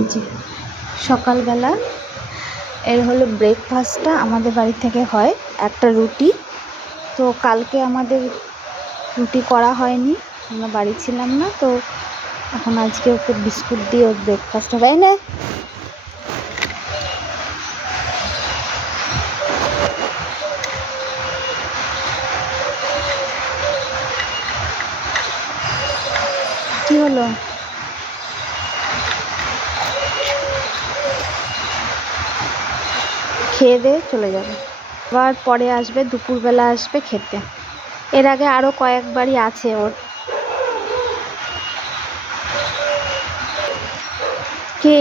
এই যে সকালবেলা এর হলো ব্রেকফাস্টটা আমাদের বাড়ি থেকে হয় একটা রুটি। তো কালকে আমাদের রুটি করা হয়নি, আমরা বাড়ি ছিলাম না, তো এখন আজকে ওকে বিস্কুট দিয়ে ওর ব্রেকফাস্ট হবে। না কি হলো? খেয়ে দিয়ে চলে যাবে, আবার পরে আসবে, দুপুরবেলা আসবে খেতে। এর আগে আরও কয়েকবারই আছে ওর। কে?